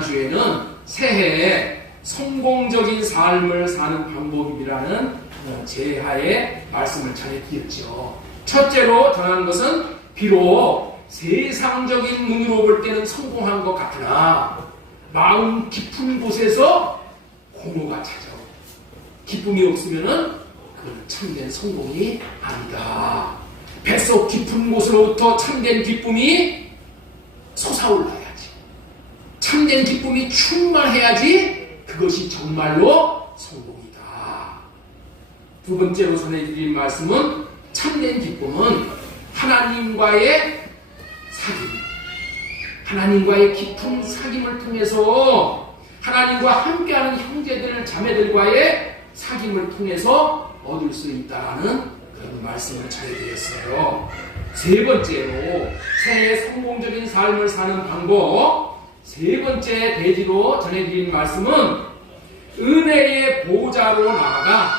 지난주에는 새해에 성공적인 삶을 사는 방법이라는 제하의 말씀을 전해드렸죠. 첫째로 전하는 것은 비록 세상적인 눈으로 볼 때는 성공한 것 같으나 마음 깊은 곳에서 공허가 찾아오고 기쁨이 없으면은 그건 참된 성공이 아니다. 뱃속 깊은 곳으로부터 참된 기쁨이 솟아올라야지. 참된 기쁨이 충만해야지 그것이 정말로 성공이다. 두 번째로 전해드린 말씀은 참된 기쁨은 하나님과의 사귐, 하나님과의 깊은 사귐을 통해서 하나님과 함께하는 형제들, 자매들과의 사귐을 통해서 얻을 수 있다는 그런 말씀을 전해드렸어요. 세 번째로 새해 성공적인 삶을 사는 방법, 세 번째 대지로 전해드린 말씀은 은혜의 보좌로 나아가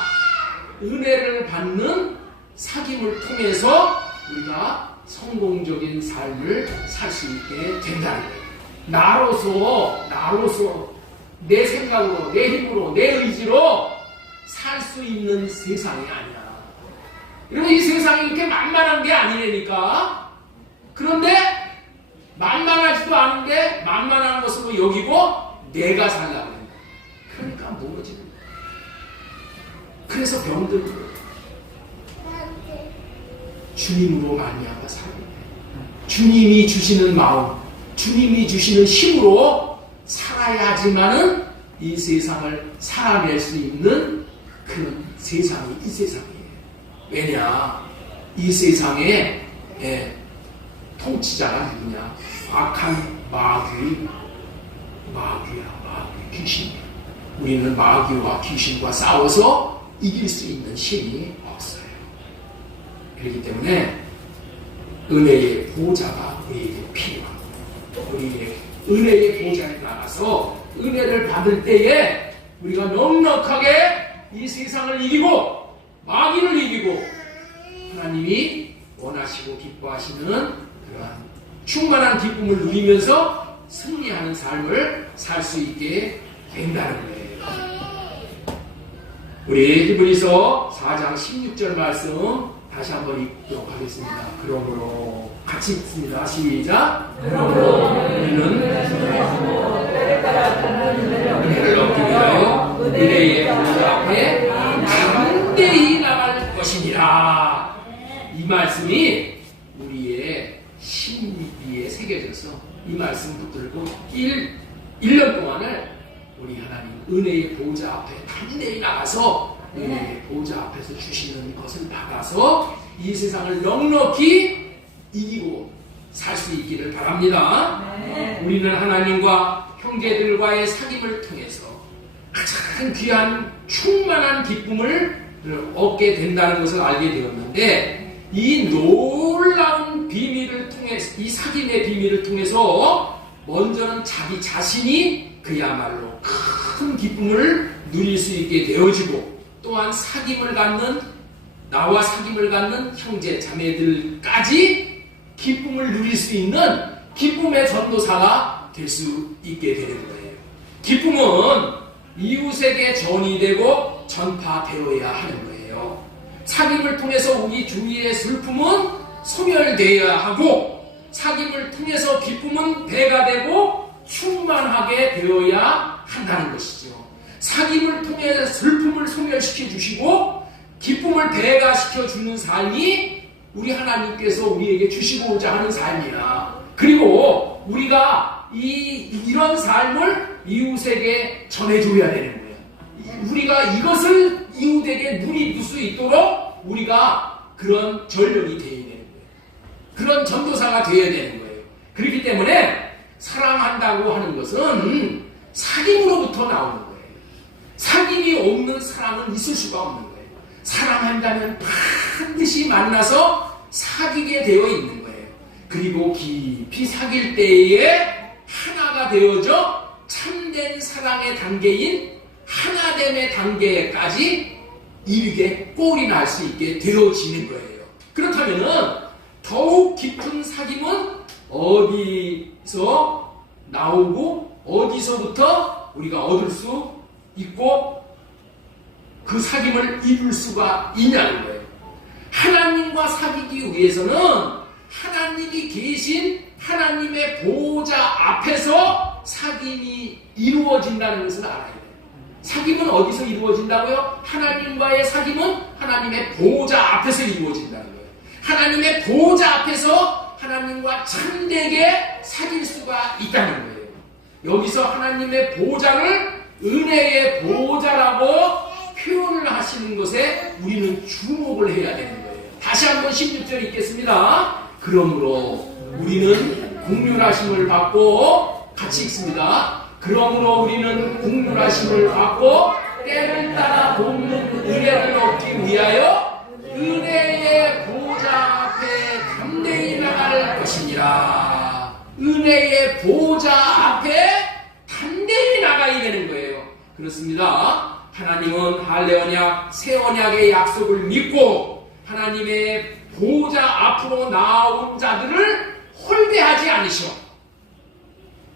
은혜를 받는 사귐을 통해서 우리가 성공적인 삶을 살 수 있게 된다는 거예요. 나로서 내 생각으로, 내 힘으로, 내 의지로 살 수 있는 세상이 아니야. 여러분, 이 세상이 이렇게 만만한 게 아니라니까. 그런데 만만하지도 않은데 만만한 것으로 여기고 내가 살라고 한다. 그러니까 무너지는 거야. 그래서 병들고 주님으로 말미암아 사는 거예요. 주님이 주시는 마음, 주님이 주시는 힘으로 살아야지만은 이 세상을 살아낼 수 있는 그런 세상이 이 세상이에요. 왜냐? 이 세상에 통치자가 누구냐? 악한 마귀야, 귀신이야. 우리는 마귀와 귀신과 싸워서 이길 수 있는 힘이 없어요. 그렇기 때문에 은혜의 보좌가 우리에게 필요합니다. 우리에게 은혜의 보좌에 나가서 은혜를 받을 때에 우리가 넉넉하게 이 세상을 이기고 마귀를 이기고 하나님이 원하시고 기뻐하시는 그러한 충만한 기쁨을 누리면서 승리하는 삶을 살 수 있게 된다는 거예요. 우리 히브리서 4장 16절 말씀 다시 한번 읽도록 하겠습니다. 그러므로 같이 읽습니다. 시작. 그러므로 우리는 은혜를 얻기 위하여 은혜의 보좌 앞에 담대히 나갈 것이니라. 이 말씀이 우리의 심리에 새겨져서 이 말씀 붙들고 1년 동안을 우리 하나님 은혜의 보좌 앞에 담대히 나가서 은혜의 보좌 앞에서 주시는 것을 받아서 이 세상을 넉넉히 이기고 살 수 있기를 바랍니다. 우리는 하나님과 형제들과의 사귐을 통해서 가장 귀한 충만한 기쁨을 얻게 된다는 것을 알게 되었는데, 이 놀라운 비밀을 통해서, 이 사귐의 비밀을 통해서 먼저는 자기 자신이 그야말로 큰 기쁨을 누릴 수 있게 되어지고, 또한 사귐을 갖는, 나와 사귐을 갖는 형제 자매들까지 기쁨을 누릴 수 있는 기쁨의 전도사가 될 수 있게 되는 거예요. 기쁨은 이웃에게 전이되고 전파되어야 하는 거예요. 사귐을 통해서 우리 주위의 슬픔은 소멸되어야 하고, 사귐을 통해서 기쁨은 배가 되고 충만하게 되어야 한다는 것이죠. 사귐을 통해 슬픔을 소멸시켜 주시고 기쁨을 배가시켜 주는 삶이 우리 하나님께서 우리에게 주시고자 하는 삶이야. 그리고 우리가 이런 삶을 이웃에게 전해줘야 되는 거예요. 우리가 이것을 이웃에게 누릴 수 있도록 우리가 그런 전력이 되어야 되는 거예요. 그런 전도사가 되어야 되는 거예요. 그렇기 때문에 사랑한다고 하는 것은 사귐으로부터 나오는 거예요. 사귐이 없는 사랑은 있을 수가 없는 거예요. 사랑한다면 반드시 만나서 사귀게 되어 있는 거예요. 그리고 깊이 사귈 때에 하나가 되어져 참된 사랑의 단계인 하나됨의 단계까지 이르게 꼴이 날 수 있게 되어지는 거예요. 그렇다면 더욱 깊은 사귐은 어디서 나오고 어디서부터 우리가 얻을 수 있고 그 사귐을 이룰 수가 있냐는 거예요. 하나님과 사귀기 위해서는 하나님이 계신 하나님의 보호자 앞에서 사귐이 이루어진다는 것을 알아야 돼요. 사귐은 어디서 이루어진다고요? 하나님과의 사귐은 하나님의 보호자 앞에서 이루어진다는 거예요. 하나님의 보호자 앞에서 하나님과 참되게 사귈 수가 있다는 거예요. 여기서 하나님의 보호자를 은혜의 보호자라고 표현을 하시는 것에 우리는 주목을 해야 되는 거예요. 다시 한번 16절 읽겠습니다. 그러므로 우리는 긍휼하심을 받고 같이 읽습니다. 그러므로 우리는 긍휼하심을 받고 때를 따라 돕는 은혜를 얻기 위하여 은혜의 보호자 앞에 담대히 나갈 것이니라. 은혜의 보호자 앞에 담대히 나가야 되는 거예요. 그렇습니다. 하나님은 할례 언약, 새 언약의 약속을 믿고 하나님의 보호자 앞으로 나온 자들을 홀대하지 않으시오.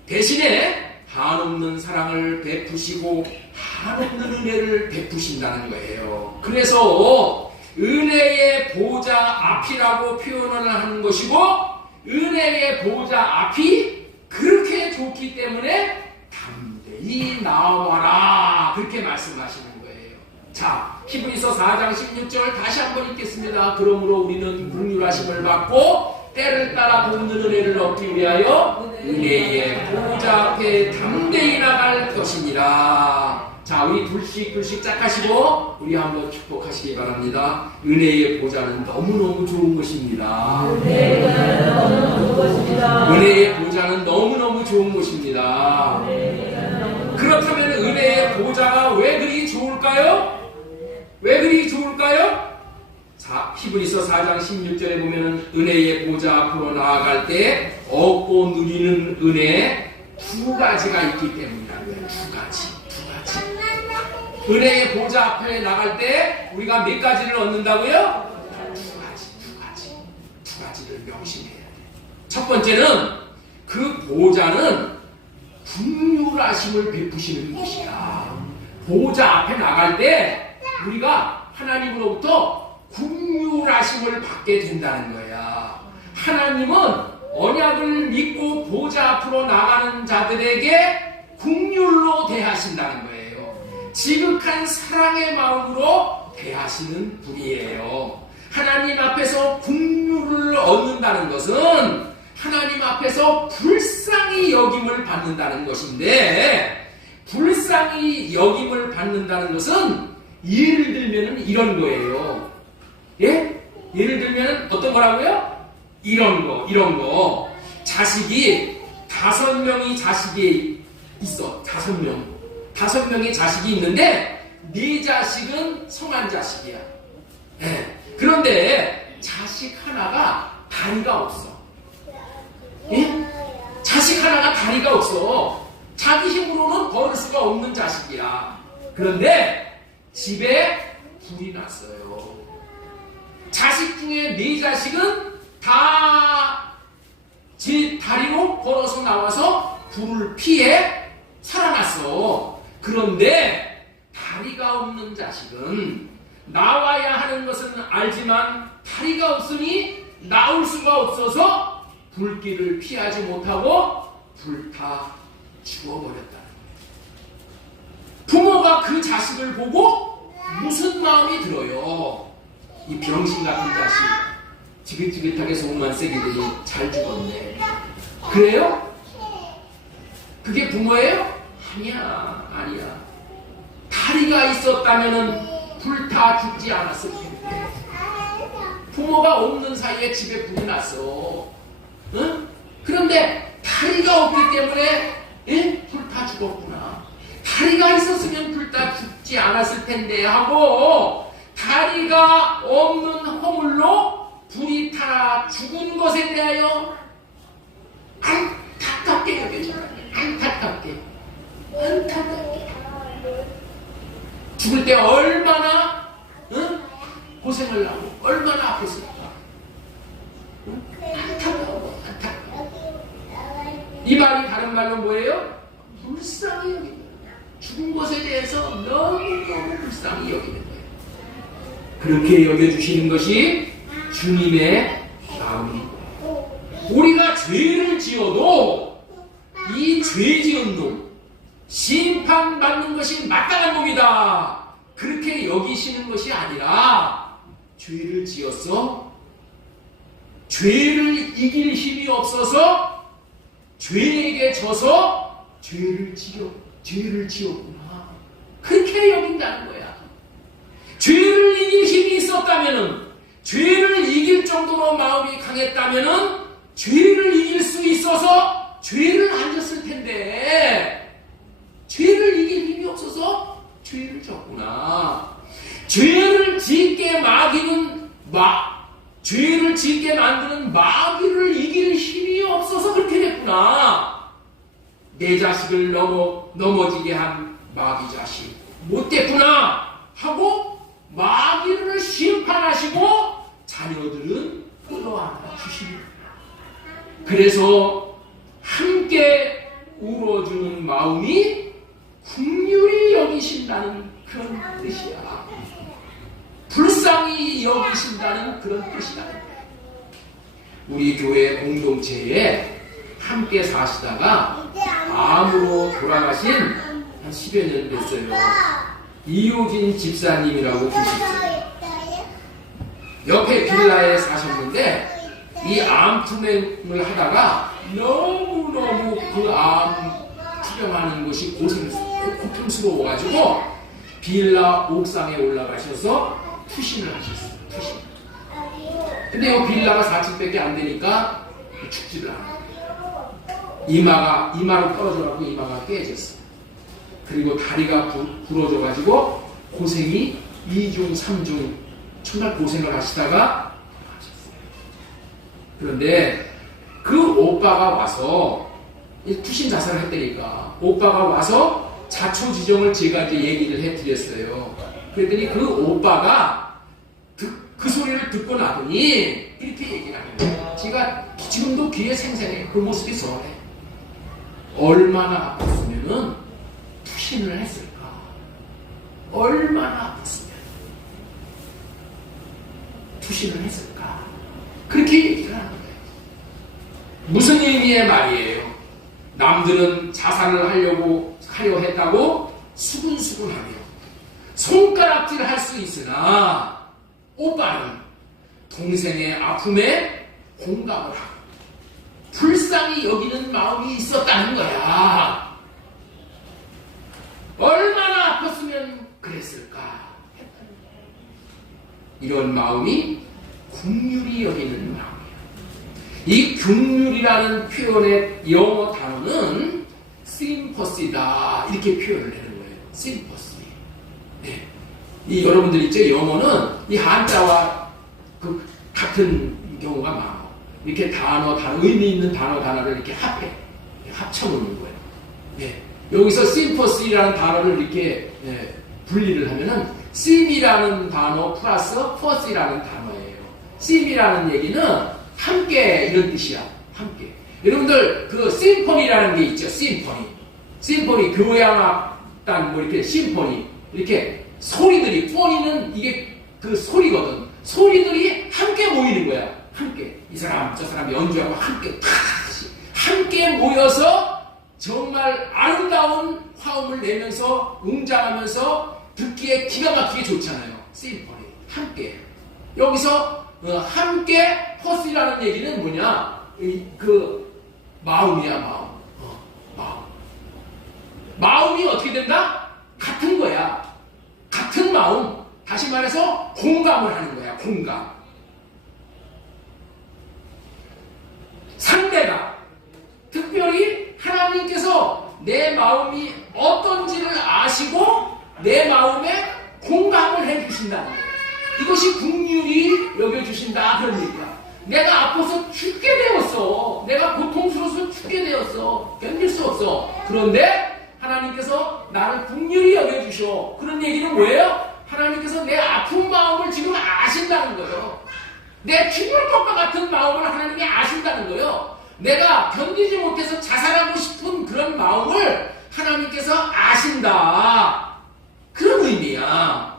대신에 한없는 사랑을 베푸시고 한없는 은혜를 베푸신다는 거예요. 그래서 은혜의 보호자 앞이라고 표현을 하는 것이고 은혜의 보호자 앞이 그렇게 좋기 때문에 담대히 나와라 그렇게 말씀하시는 거예요. 자, 히브리서 4장 16절 다시 한번 읽겠습니다. 그러므로 우리는 긍휼하심을 받고 때를 따라 돕는 은혜를 얻기 위하여 은혜의 보호자 앞에 담대히 나갈 것이니라. 자, 우리 둘씩 짝하시고 우리 한번 축복하시기 바랍니다. 은혜의 보호자는 너무너무 좋은 것입니다. 은혜의 보호자는 너무너무 좋은 것입니다. 그렇다면 은혜의 보호자가 왜 그리 좋을까요? 왜 그리 좋을까요? 자, 히브리서 4장 16절에 보면 은혜의 보호자 앞으로 나아갈 때 얻고 누리는 은혜 두 가지가 있기 때문이라는 거예요. 두 가지. 은혜의 보호자 앞에 나갈 때 우리가 몇 가지를 얻는다고요? 두 가지를 명심해야 돼요. 첫 번째는 그 보호자는 긍휼하심을 베푸시는 것이야. 보호자 앞에 나갈 때 우리가 하나님으로부터 긍휼하심을 받게 된다는 거야. 하나님은 언약을 믿고 보호자 앞으로 나가는 자들에게 긍휼로 대하신다는 거예요. 지극한 사랑의 마음으로 대하시는 분이에요. 하나님 앞에서 긍휼을 얻는다는 것은 하나님 앞에서 불쌍히 여김을 받는다는 것인데, 불쌍히 여김을 받는다는 것은 예를 들면 이런 거예요. 예? 예를 들면 어떤 거라고요? 이런 거. 자식이 5명이 자식이 있어. 5명의 자식이 있는데 4자식은 성한 자식이야. 예. 그런데 자식 하나가 다리가 없어. 예? 자식 하나가 다리가 없어. 자기 힘으로는 걸을 수가 없는 자식이야. 그런데 집에 불이 났어요. 자식 중에 4자식은 다 제 다리로 걸어서 나와서 불을 피해 살아났어. 그런데 다리가 없는 자식은 나와야 하는 것은 알지만 다리가 없으니 나올 수가 없어서 불길을 피하지 못하고 불타 죽어버렸다. 부모가 그 자식을 보고 무슨 마음이 들어요? 이 병신 같은 자식, 지긋지긋하게 속만 새기더니 잘 죽었네. 그래요? 그게 부모예요? 아니야. 다리가 있었다면은 불타 죽지 않았을 텐데. 부모가 없는 사이에 집에 불이 났어. 응? 그런데 다리가 없기 때문에 불타 죽었구나. 다리가 있었으면 불타 죽지 않았을 텐데 하고, 다리가 없는 허물로 불이 타 죽은 것에 대하여 안타깝게 여겨져요. 안타깝게. 죽을 때 얼마나 고생을 하고 얼마나 아팠을까. 안타까워. 이 말이 다른 말로 뭐예요? 불쌍히 여기는 거예요. 죽은 것에 대해서 너무너무 불쌍히 여기는 거예요. 그렇게 여겨주시는 것이 주님의 마음입니다. 우리가 죄를 지어도 이 죄 지은 놈 심판받는 것이 마땅한 놈이다, 그렇게 여기시는 것이 아니라, 죄를 지었어? 죄를 이길 힘이 없어서 죄에게 져서 죄를 지었구나, 그렇게 여긴다는 거야. 죄를 이길 힘이 있었다면은, 죄를 이길 정도로 마음이 강했다면은 죄를 이길 수 있어서 죄를 안 졌을 텐데, 죄를 이길 힘이 없어서 죄를 졌구나. 죄를 짓게 죄를 짓게 만드는 마귀를 이길 힘이 없어서 그렇게 됐구나. 내 자식을 넘어지게 한 마귀 자식 못됐구나 하고 마귀를 심판하시고 자녀들은 끌어안아 주십니다. 그래서 함께 울어주는 마음이 긍휼히 여기신다는 그런 뜻이야. 불쌍히 여기신다는 그런 뜻이다. 우리 교회 공동체에 함께 사시다가 암으로 돌아가신 한 10여 년 됐어요. 이효진 집사님이라고 계셨어요. 옆에 빌라에 사셨는데 이 암 투명을 하다가 너무너무 그 암 투병하는 것이 고통스러워가지고 빌라 옥상에 올라가셔서 투신을 하셨어요. 투신. 근데 이 빌라가 4층밖에 안 되니까 죽지를 않아요. 이마로 떨어져가지고 이마가 깨졌어요. 그리고 다리가 부러져가지고 고생이 2중, 3중 정말 고생을 하시다가 하셨어요. 그런데 그 오빠가 와서 투신 자살을 했다니까 오빠가 와서 자초지종을 제가 이제 얘기를 해드렸어요. 그랬더니 그 오빠가 그 소리를 듣고 나더니 이렇게 얘기를 하는 거예요. 제가 지금도 귀에 생생해. 그 모습이 선해. 얼마나 아팠으면은 투신을 했을까? 얼마나 아팠으면 투신을 했을까? 그렇게 얘기를 하는 거예요. 무슨 의미의 말이에요? 남들은 자살을 하려 했다고 수근수근하며 손가락질 할 수 있으나 오빠는 동생의 아픔에 공감을 하고 불쌍히 여기는 마음이 있었다는 거야. 얼마나 아팠으면 그랬을까? 이런 마음이 긍휼히 여기는 마음이야. 이 긍휼이라는 표현의 영어 단어는 sympathy다 이렇게 표현을 하는 거예요. sympathy. 네. 이 여러분들 있죠? 영어는 이 한자와 그 같은 경우가 많아. 이렇게 단어 의미 있는 단어를 이렇게 합쳐놓는 거예요. 네. 여기서 sympathy라는 단어를 이렇게 분리를 하면은 sim이라는 단어 플러스 퍼스라는 단어예요. sim이라는 얘기는 함께 이런 뜻이야. 함께. 여러분들 그 심포니라는 게 있죠. 심포니 교향악단 뭐 이렇게 심포니 이렇게 소리들이 포니는 이게 그 소리거든. 소리들이 함께 모이는 거야. 함께 이 사람 저 사람 연주하고 함께 모여서 정말 아름다운 화음을 내면서 웅장하면서 듣기에 기가 막히게 좋잖아요. 심포니 함께. 여기서 함께 퍼스라는 얘기는 뭐냐? 그 마음이야, 마음. 마음. 마음이 어떻게 된다? 같은 거야. 같은 마음. 다시 말해서 공감을 하는 거야. 공감. 상대가 특별히 하나님께서 내 마음이 어떤지를 아시고 내 마음에 공감을 해주신다는 거예요. 이것이 긍휼히 여겨주신다 그런 얘기야. 내가 아파서 죽게 되었어. 내가 고통스러워서 죽게 되었어. 견딜 수 없어. 그런데 하나님께서 나를 긍휼히 여겨주셔. 그런 얘기는 뭐예요? 하나님께서 내 아픈 마음을 지금 아신다는 거예요. 내 죽을 것과 같은 마음을 하나님이 아신다는 거예요. 내가 견디지 못해서 자살하고 싶은 그런 마음을 하나님께서 아신다. 그런 의미야.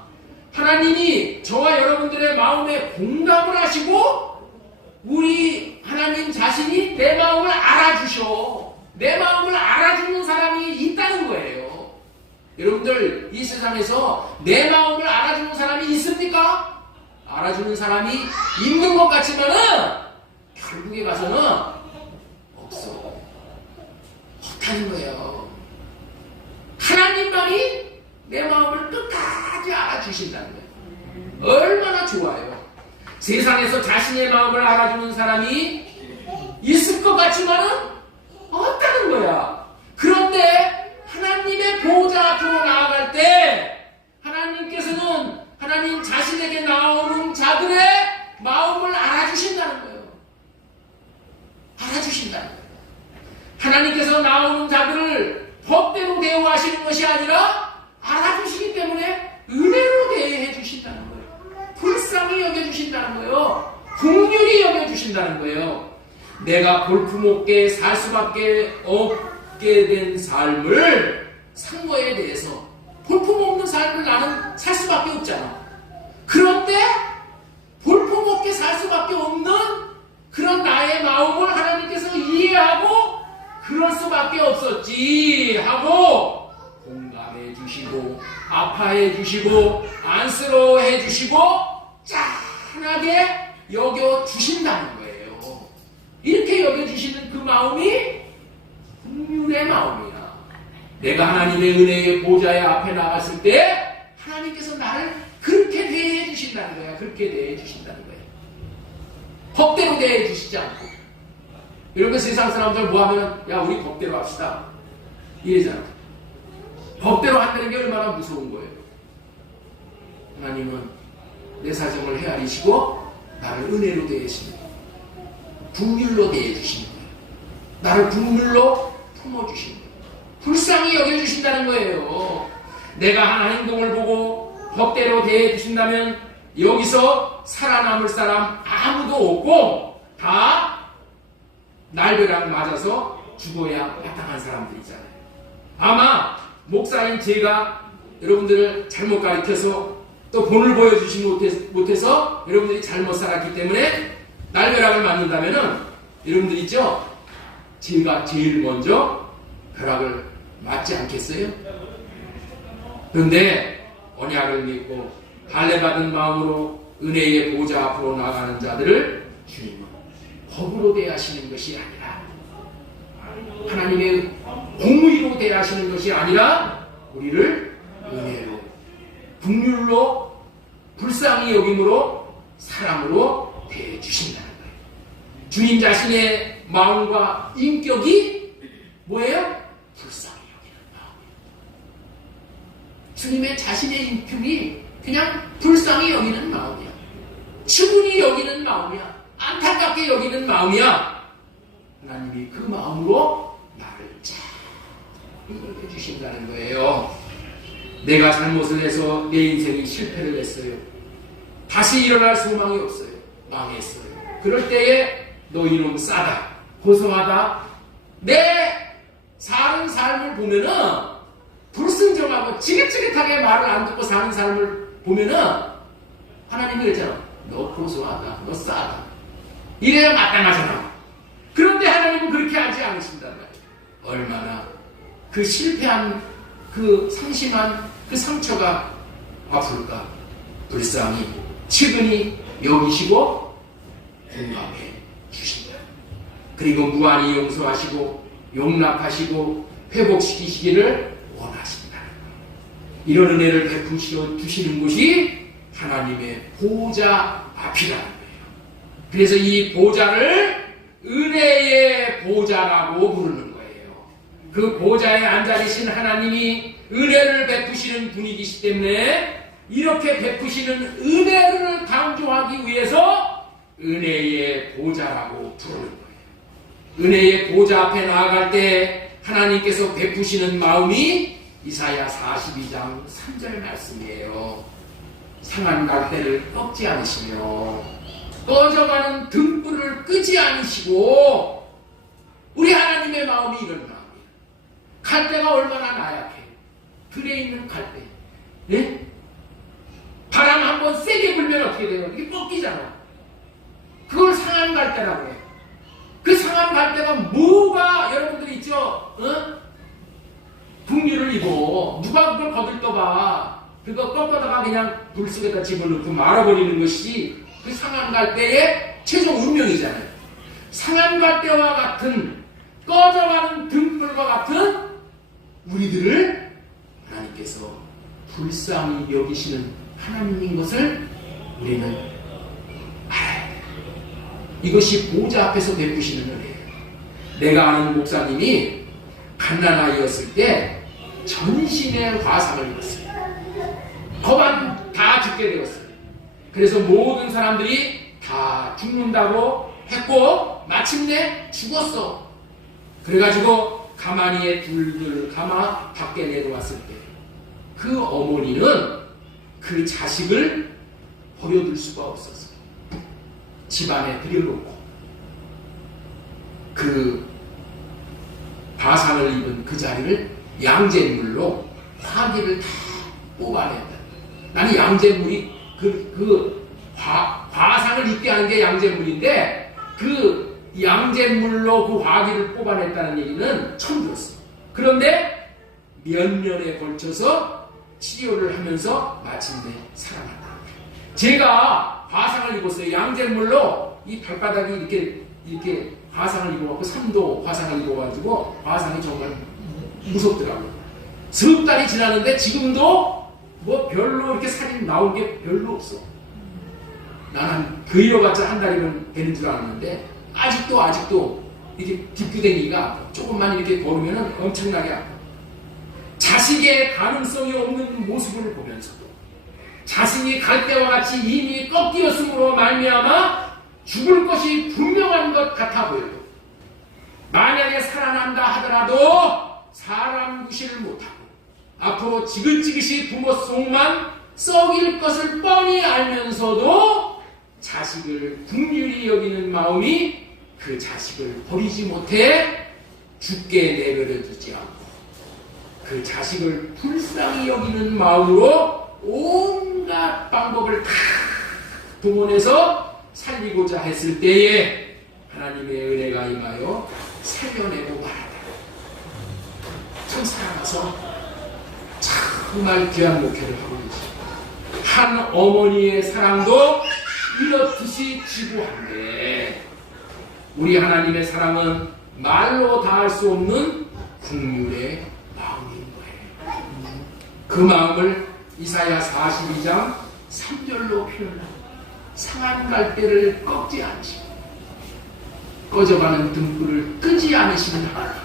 하나님이 저와 여러분들의 마음에 공감을 하시고 우리 하나님 자신이 내 마음을 알아주셔. 내 마음을 알아주는 사람이 있다는 거예요. 여러분들 이 세상에서 내 마음을 알아주는 사람이 있습니까? 알아주는 사람이 있는 것 같지만은 결국에 가서는 없어. 못하는 거예요. 하나님만이 내 마음을 끝까지 알아주신다는 거예요. 얼마나 좋아요. 세상에서 자신의 마음을 알아주는 사람이 있을 것 같지만은 없다는 거야. 그런데 하나님의 보호자 앞으로 나아갈 때 하나님께서는 하나님 자신에게 나오는 자들의 마음을 알아주신다는 거예요. 알아주신다는 거예요. 하나님께서 나오는 자들을 법대로 대우하시는 것이 아니라 알아주시기 때문에 은혜로 대해 주신다는 거예요. 불쌍히 여겨주신다는 거예요. 긍휼히 여겨주신다는 거예요. 내가 볼품없게 살 수밖에 없게 된 삶을 산 거에 대해서 볼품없는 삶을 나는 살 수밖에 없잖아. 그런데 볼품없게 살 수밖에 없는 그런 나의 마음을 하나님께서 이해하고 그럴 수밖에 없었지 하고 공감해 주시고 아파해 주시고 안쓰러워해 주시고 짠하게 여겨 주신다는 거예요. 이렇게 여겨 주시는 그 마음이 긍휼의 마음이야. 내가 하나님의 은혜의 보좌의 앞에 나갔을 때 하나님께서 나를 그렇게 대해 주신다는 거야. 그렇게 대해 주신다는 거야. 법대로 대해 주시지 않고. 이렇게 세상 사람들 뭐 하면 야 우리 법대로 합시다 이러잖아. 법대로 한다는 게 얼마나 무서운 거예요. 하나님은 내 사정을 헤아리시고 나를 은혜로 대해주시는 거예요. 긍휼로 대해주시는 거예요. 나를 긍휼로 품어주시는 거예요. 불쌍히 여겨주신다는 거예요. 내가 하는 행동을 보고 법대로 대해주신다면 여기서 살아남을 사람 아무도 없고 다 날벼락 맞아서 죽어야 마땅한 사람들이잖아요. 아마 목사인 제가 여러분들을 잘못 가르쳐서 또 본을 보여주지 못해서 여러분들이 잘못 살았기 때문에 날벼락을 맞는다면은 여러분들 있죠? 제가 제일 먼저 벼락을 맞지 않겠어요? 그런데 언약을 믿고 할례받은 마음으로 은혜의 보좌 앞으로 나가는 자들을 주님은 법으로 대하시는 것이 아니라 하나님의 공의로 대하시는 것이 아니라 우리를 은혜로 긍휼로 불쌍히 여김으로 사랑으로 대해주신다는 거예요. 주님 자신의 마음과 인격이 뭐예요? 불쌍히 여기는 마음이에요. 주님의 자신의 인격이 그냥 불쌍히 여기는 마음이야. 충분히 여기는 마음이야. 안타깝게 여기는 마음이야. 하나님이 그 마음으로 나를 잘 여겨주신다는 거예요. 내가 잘못을 해서 내 인생이 실패를 했어요. 다시 일어날 소망이 없어요. 망했어요. 그럴 때에 너 이놈 싸다, 고소하다, 내 사는 삶을 보면은 불순종하고 지긋지긋하게 말을 안 듣고 사는 삶을 보면은 하나님이 그랬잖아. 너 고소하다, 너 싸다. 이래야 마땅하잖아. 그런데 하나님은 그렇게 하지 않으신단 말이에요. 얼마나 그 실패한 그 상심한 그 상처가 아플까. 불쌍히 측은히 여기시고 공감해 주신다. 그리고 무한히 용서하시고 용납하시고 회복시키시기를 원하신다. 이런 은혜를 베푸시어 주시는 곳이 하나님의 보좌 앞이라는 거예요. 그래서 이 보좌를 은혜의 보좌라고 부르는 거예요. 그 보좌에 앉아계신 하나님이 은혜를 베푸시는 분이기 때문에 이렇게 베푸시는 은혜를 강조하기 위해서 은혜의 보좌라고 부르는 거예요. 은혜의 보좌 앞에 나아갈 때 하나님께서 베푸시는 마음이 이사야 42장 3절 말씀이에요. 상한 갈대를 꺾지 않으시며 꺼져가는 등불을 끄지 않으시고, 우리 하나님의 마음이 이런 마음이에요. 갈대가 얼마나 나약해. 들에 있는 갈대. 예? 바람 한번 세게 불면 어떻게 돼요? 이게 꺾이잖아. 그걸 상한 갈대라고 해. 그 상한 갈대가 뭐가 여러분들 있죠? 어? 풍류를 입어. 누가 그걸 거들떠봐. 그거 꺾어다가 그냥 불 속에다 집어넣고 말아버리는 것이 그 상한 갈대의 최종 운명이잖아요. 상한 갈대와 같은 꺼져가는 등불과 같은 우리들을 하나님께서 불쌍히 여기시는 하나님인 것을 우리는 알아야 돼요. 이것이 보좌 앞에서 베푸시는 은혜예요. 내가 아는 목사님이 갓난아이였을 때 전신의 화상을 입었어요. 거반 다 죽게 되었어요. 그래서 모든 사람들이 다 죽는다고 했고 마침내 죽었어. 그래가지고 가만히에 둘둘 감아 밖에 내려왔을 때 그 어머니는 그 자식을 버려둘 수가 없었어요. 집안에 들여놓고 그 화상을 입은 그 자리를 양잿물로 화기를 다 뽑아낸다. 나는 양잿물이 화상을 입게 하는 게 양잿물인데 그 양잿물로 그 화기를 뽑아냈다는 얘기는 처음 들었어. 그런데 몇 년에 걸쳐서 치료를 하면서 마침내 살아났다. 제가 화상을 입었어요. 양잿물로 이 발바닥이 이렇게 화상을 입어갖고 3도 화상을 입어가지고 화상이 정말 무섭더라고요. 석 달이 지났는데 지금도 뭐 별로 이렇게 살이 나온 게 별로 없어. 나는 그이어봤자 한 달이면 되는 줄 알았는데 아직도 이렇게 뒷구댕이가 조금만 이렇게 걸으면 엄청나게 아파. 자식의 가능성이 없는 모습을 보면서도 자신이 갈대와 같이 이미 꺾이었으므로 말미암아 죽을 것이 분명한 것 같아 보여도 만약에 살아난다 하더라도 사람 구실을 못하고 앞으로 지긋지긋이 부모 속만 썩일 것을 뻔히 알면서도 자식을 긍휼히 여기는 마음이 그 자식을 버리지 못해 죽게 내버려 두지 않고 그 자식을 불쌍히 여기는 마음으로 온갖 방법을 다 동원해서 살리고자 했을 때에 하나님의 은혜가 임하여 살려내고 말하다. 참 살아나서 정말 귀한 목회를 하고 계십니다. 한 어머니의 사랑도 이렇듯이 지구한데 우리 하나님의 사랑은 말로 다할 수 없는 긍휼의 마음인 거예요. 그 마음을 이사야 42장 3절로 표현합니다. 상한 갈대를 꺾지 않으시고 꺼져가는 등불을 끄지 않으시는 하나님.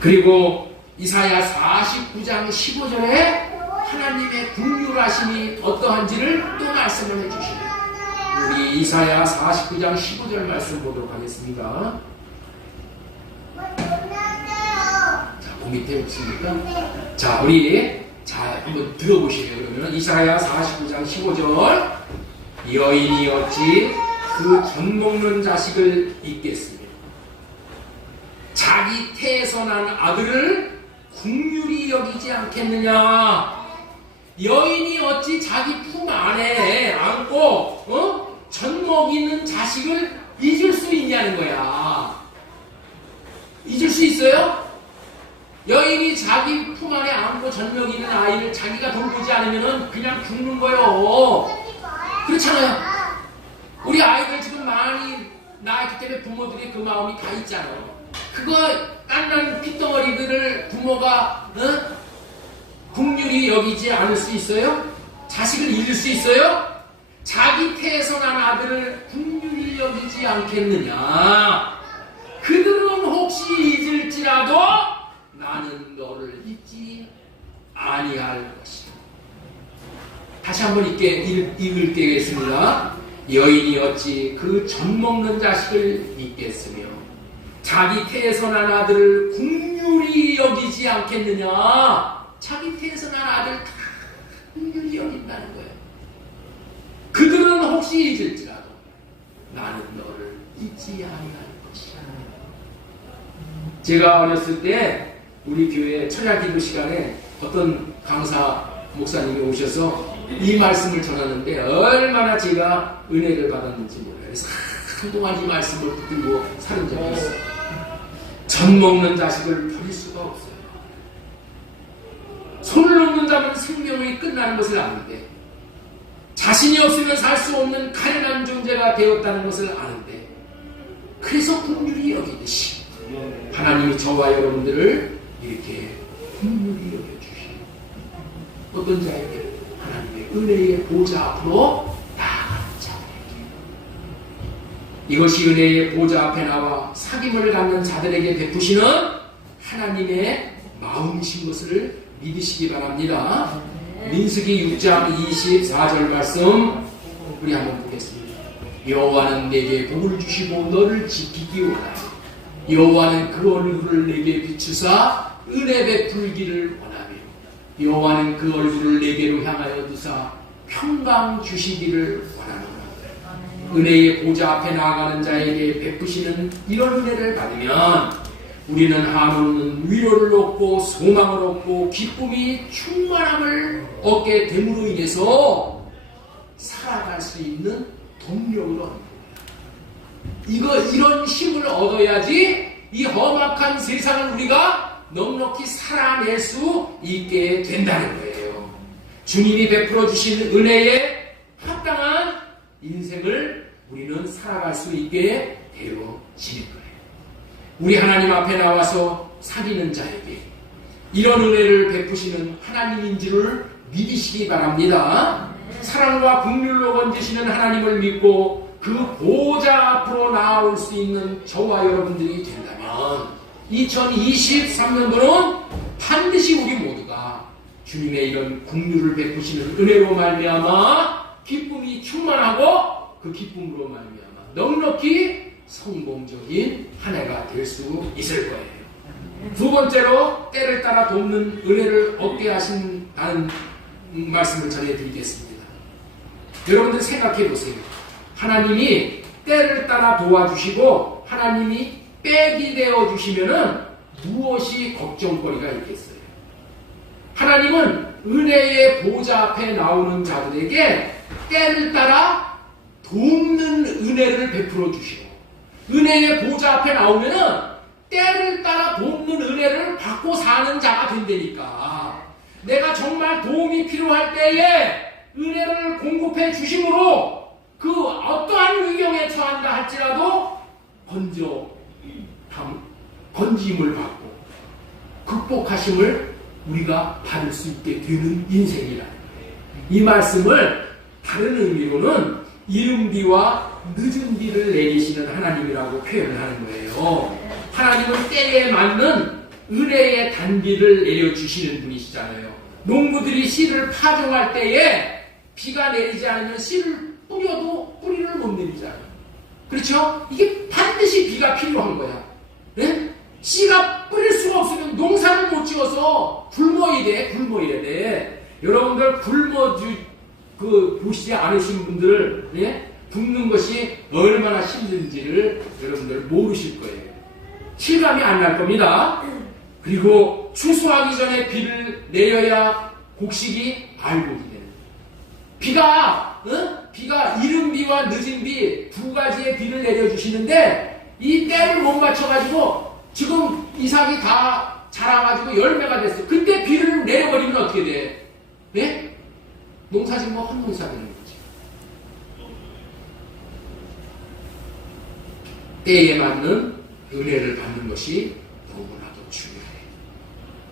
그리고 이사야 49장 15절에 하나님의 긍휼하심이 어떠한지를 또 말씀을 해주시네요. 우리 이사야 49장 15절 말씀 보도록 하겠습니다. 자, 그 밑에 없습니까? 자, 우리 한번 들어보시래요. 그러면 이사야 49장 15절 여인이 어찌 그 젖 먹는 자식을 잊겠으며 자기 태에서 난 아들을 긍휼히 여기지 않겠느냐. 여인이 어찌 자기 품 안에 안고 젖 먹이는 자식을 잊을 수 있냐는 거야. 잊을 수 있어요? 여인이 자기 품 안에 안고 젖 먹이는 아이를 자기가 돌보지 않으면 그냥 죽는 거예요. 그렇잖아요. 우리 아이들 지금 많이 낳았기 때문에 부모들이 그 마음이 다 있잖아요. 그거 딴딴 핏덩어리들을 부모가 긍휼히 여기지 않을 수 있어요? 자식을 잃을 수 있어요? 자기 태에서 난 아들을 긍휼히 여기지 않겠느냐. 그들은 혹시 잊을지라도 나는 너를 잊지 아니할 것이다. 다시 한번 읽을 때겠습니다. 여인이 어찌 그 젖 먹는 자식을 잊겠으며 자기 태에서 난 아들을 긍휼히 여기지 않겠느냐. 자기 태에서 난 아들 다 긍휼히 여긴다는 거예요. 그들은 혹시 잊을지라도 나는 너를 잊지 아니할 것이야. 제가 어렸을 때 우리 교회 철야기도 시간에 어떤 강사 목사님이 오셔서 이 말씀을 전하는데 얼마나 제가 은혜를 받았는지 몰라요. 그래서 한동안 이 말씀을 붙들고 사는 적이 있어요. 젖 먹는 자식을 버릴 수가 없어요. 손을 놓는다면 생명이 끝나는 것을 아는데, 자신이 없으면 살 수 없는 가련한 존재가 되었다는 것을 아는데, 그래서 긍휼히 여기듯이 하나님이 저와 여러분들을 이렇게 긍휼히 여겨주시고, 어떤 자에게? 하나님의 은혜의 보좌 앞으로 나아가는 자들에게. 이것이 은혜의 보좌 앞에 나와 사귐을 갖는 자들에게 베푸시는 하나님의 마음이신 것을 믿으시기 바랍니다. 민수기 6장 24절 말씀 우리 한번 보겠습니다. 여호와는 내게 복을 주시고 너를 지키기 원하니 여호와는 그 얼굴을 내게 비추사 은혜 베풀기를 원하며 여호와는 그 얼굴을 내게로 향하여 두사 평강 주시기를 원하노라. 은혜의 보좌 앞에 나아가는 자에게 베푸시는 이런 은혜를 받으면 우리는 한없는 위로를 얻고 소망을 얻고 기쁨이 충만함을 얻게 됨으로 인해서 살아갈 수 있는 동력을 얻는 거예요. 이런 힘을 얻어야지 이 험악한 세상을 우리가 넉넉히 살아낼 수 있게 된다는 거예요. 주님이 베풀어 주신 은혜에 합당한 인생을 우리는 살아갈 수 있게 되어질 거예요. 우리 하나님 앞에 나와서 사귀는 자에게 이런 은혜를 베푸시는 하나님인 줄을 믿으시기 바랍니다. 사랑과 긍휼로 건지시는 하나님을 믿고 그 보좌 앞으로 나아올 수 있는 저와 여러분들이 된다면 2023년도는 반드시 우리 모두가 주님의 이런 긍휼을 베푸시는 은혜로 말미암아 기쁨이 충만하고 그 기쁨으로 말미암아 넉넉히 성공적인 한 해가 될 수 있을 거예요. 두 번째로 때를 따라 돕는 은혜를 얻게 하신다는 말씀을 전해드리겠습니다. 여러분들 생각해 보세요. 하나님이 때를 따라 도와주시고 하나님이 백이 되어주시면은 무엇이 걱정거리가 있겠어요? 하나님은 은혜의 보좌 앞에 나오는 자들에게 때를 따라 돕는 은혜를 베풀어 주시고 은혜의 보좌 앞에 나오면은 때를 따라 돕는 은혜를 받고 사는 자가 된다니까. 내가 정말 도움이 필요할 때에 은혜를 공급해 주심으로 그 어떠한 위경에 처한다 할지라도 건짐을 받고 극복하심을 우리가 받을 수 있게 되는 인생이라. 이 말씀을 다른 의미로는 이른 비와 늦은 비를 내리시는 하나님이라고 표현을 하는 거예요. 하나님은 때에 맞는 은혜의 단비를 내려주시는 분이시잖아요. 농부들이 씨를 파종할 때에 비가 내리지 않으면 씨를 뿌려도 뿌리를 못 내리잖아요. 그렇죠? 이게 반드시 비가 필요한 거야. 네? 씨가 뿌릴 수가 없으면 농사를 못 지어서 굶어야 돼. 여러분들 보시지 않으신 분들, 네? 굶는 것이 얼마나 힘든지를 여러분들 모르실 거예요. 실감이 안 날 겁니다. 그리고 추수하기 전에 비를 내려야 곡식이 알곡이 되는. 비가 이른 비와 늦은 비 두 가지의 비를 내려주시는데 이 때를 못 맞춰가지고 지금 이삭이 다 자라가지고 열매가 됐어. 그때 비를 내려버리면 어떻게 돼? 네? 농사진 거 헛농사 되는 거지. 때에 맞는 은혜를 받는 것이 너무나도 중요해요.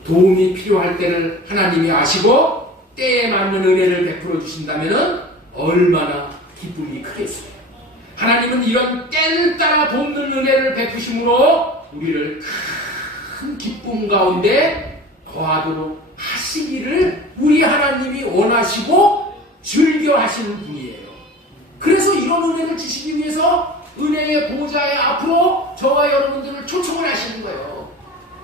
도움이 필요할 때를 하나님이 아시고 때에 맞는 은혜를 베풀어 주신다면 얼마나 기쁨이 크겠어요. 하나님은 이런 때를 따라 돕는 은혜를 베푸심으로 우리를 큰 기쁨 가운데 거하도록 하시기를 우리 하나님이 원하시고 즐겨 하시는 분이에요. 그래서 이런 은혜를 주시기 위해서 은혜의 보좌의 앞으로 저와 여러분들을 초청을 하시는 거예요.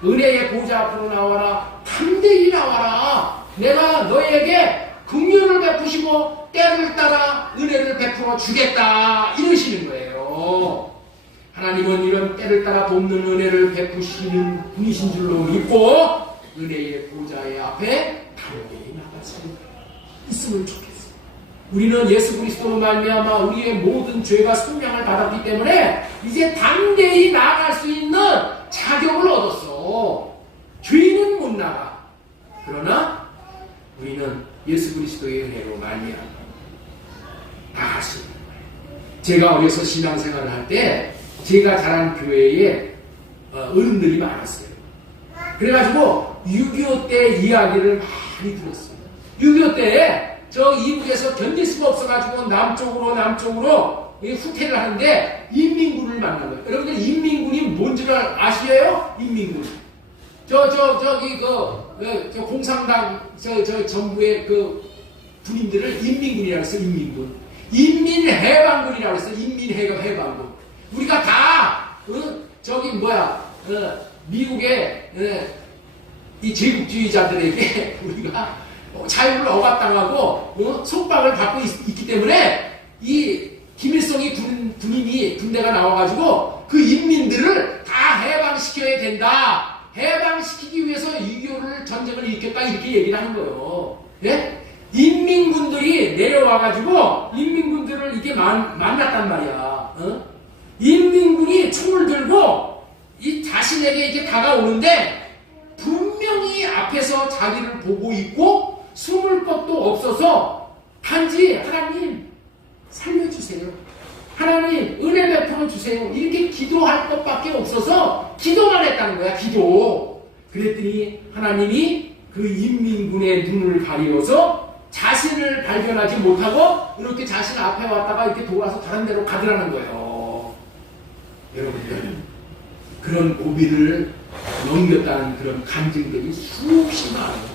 은혜의 보좌 앞으로 나와라. 담대히 나와라. 내가 너에게 긍휼을 베푸시고 때를 따라 은혜를 베풀어 주겠다. 이러시는 거예요. 하나님 하나님은 이런 때를 따라 돕는 은혜를 베푸시는 분이신 줄로 믿고 은혜의 보좌의 앞에 담대히 나가서 있으면 좋겠어요. 우리는 예수 그리스도로 말미암아 우리의 모든 죄가 속량을 받았기 때문에 이제 담대히 나아갈 수 있는 자격을 얻었어. 죄인은 못 나가. 그러나 우리는 예수 그리스도의 은혜로 말미암아 나갈 수 있는 거예요. 제가 어려서 신앙생활을 할 때 제가 자란 교회에 어른들이 많았어요. 그래가지고 6.25 때 이야기를 많이 들었어요. 6.25 때에 저 이북에서 견딜 수가 없어가지고 남쪽으로 후퇴를 하는데 인민군을 만난 거예요. 여러분들 인민군이 뭔지를 아시에요? 인민군. 저기 저 공산당 저 정부의 그 군인들을 인민군이라고 했어요. 인민군. 인민해방군이라고 했어요. 인민해방군. 우리가 다 미국의 이 제국주의자들에게 우리가 자유를 억압당하고 속박을 받고 있기 때문에 이 김일성이 군대가 나와가지고 그 인민들을 다 해방시켜야 된다. 해방시키기 위해서 6.25를 전쟁을 일으켰다 이렇게 얘기를 하는 거예요. 예? 인민군들이 내려와가지고 인민군들을 이렇게 만났단 말이야. 인민군이 총을 들고 이 자신에게 이제 다가오는데 분명히 앞에서 자기를 보고 있고 숨을 것도 없어서 단지 하나님 살려주세요. 하나님 은혜 베풀어 주세요. 이렇게 기도할 것밖에 없어서 기도만 했다는 거야. 기도. 그랬더니 하나님이 그 인민군의 눈을 가리워서 자신을 발견하지 못하고 이렇게 자신 앞에 왔다가 이렇게 돌아서 다른 데로 가더라는 거예요. 여러분들 그런 고비를 넘겼다는 그런 간증들이 수없이 많아요.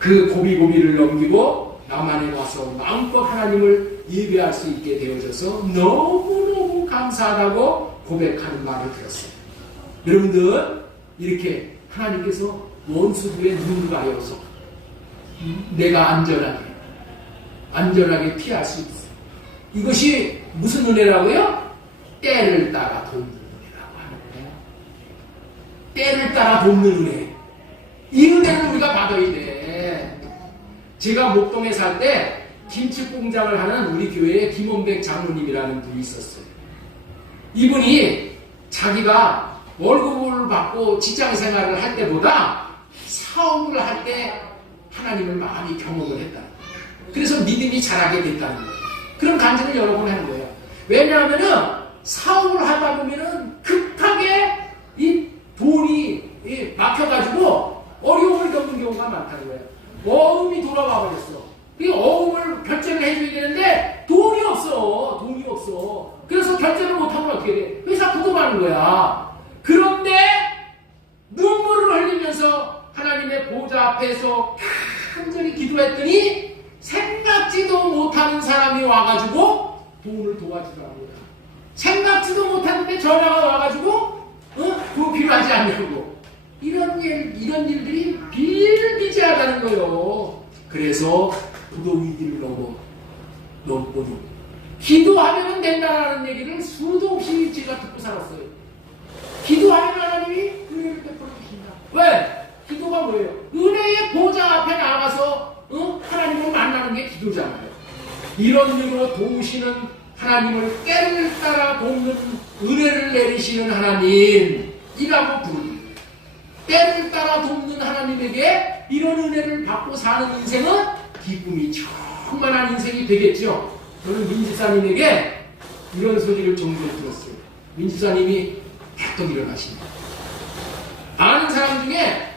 그 고비를 넘기고 남한에 와서 마음껏 하나님을 예배할 수 있게 되어져서 너무너무 감사하다고 고백하는 말을 들었어요. 여러분들 이렇게 하나님께서 원수들의 눈을 가려서 내가 안전하게 피할 수 있어요. 이것이 무슨 은혜라고요? 때를 따라 돕는 은혜라고 하는 거예요. 때를 따라 돕는 은혜. 이 은혜를 우리가 받아야 돼. 제가 목동에 살 때 김치 공장을 하는 우리 교회에 김원백 장로님이라는 분이 있었어요. 이분이 자기가 월급을 받고 직장 생활을 할 때보다 사업을 할 때 하나님을 많이 경험을 했다. 그래서 믿음이 자라게 됐다는 거예요. 그런 간증을 여러 번 하는 거예요. 왜냐하면은 사업을 하다 보면은 급하게 이 돈이 막혀가지고 어려움을 겪는 경우가 많다는 거예요. 어음이 돌아와 버렸어. 이 어음을 결제를 해줘야 되는데 돈이 없어. 그래서 결제를 못하면 어떻게 돼? 회사 부도나는 거야. 그런데 눈물을 흘리면서 하나님의 보좌 앞에서 간절히 기도했더니 생각지도 못하는 사람이 와가지고 돈을 도와주더라고요. 생각지도 못하는데 전화가 와가지고 그거 필요하지 않냐고. 이런 일들이 비일비재하다는 거예요. 그래서 부도 위기를 넘고는 기도하면 된다는 얘기를 수도 없이 제가 듣고 살았어요. 기도하면 하나님이 은혜를 베풀어 주신다. 왜? 기도가 뭐예요? 은혜의 보좌 앞에 나가서 하나님을 만나는 게 기도잖아요. 이런 일로 도우시는 하나님을 때를 따라 돕는 은혜를 내리시는 하나님이라고 부릅니다. 때를 따라 돕는 하나님에게 이런 은혜를 받고 사는 인생은 기쁨이 충만한 인생이 되겠죠. 저는 민지사님에게 이런 소리를 종종 들었어요. 민지사님이 탁 일어나십니다. 아는 사람 중에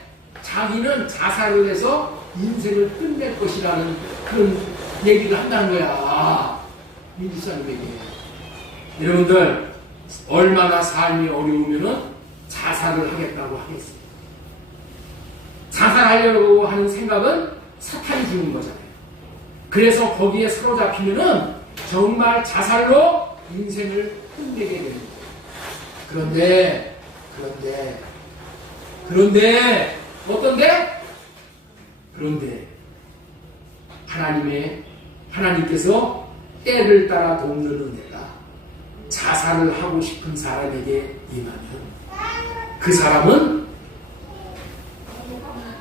자기는 자살을 해서 인생을 끝낼 것이라는 그런 얘기를 한다는 거야. 민지사님에게. 여러분들 얼마나 삶이 어려우면은 자살을 하겠다고 하겠어요. 자살하려고 하는 생각은 사탄이 주는 거잖아요. 그래서 거기에 사로잡히면은 정말 자살로 인생을 끝내게 됩니다. 그런데 어떤데? 그런데 하나님께서 때를 따라 돕는 은혜가 자살을 하고 싶은 사람에게 임하면 그 사람은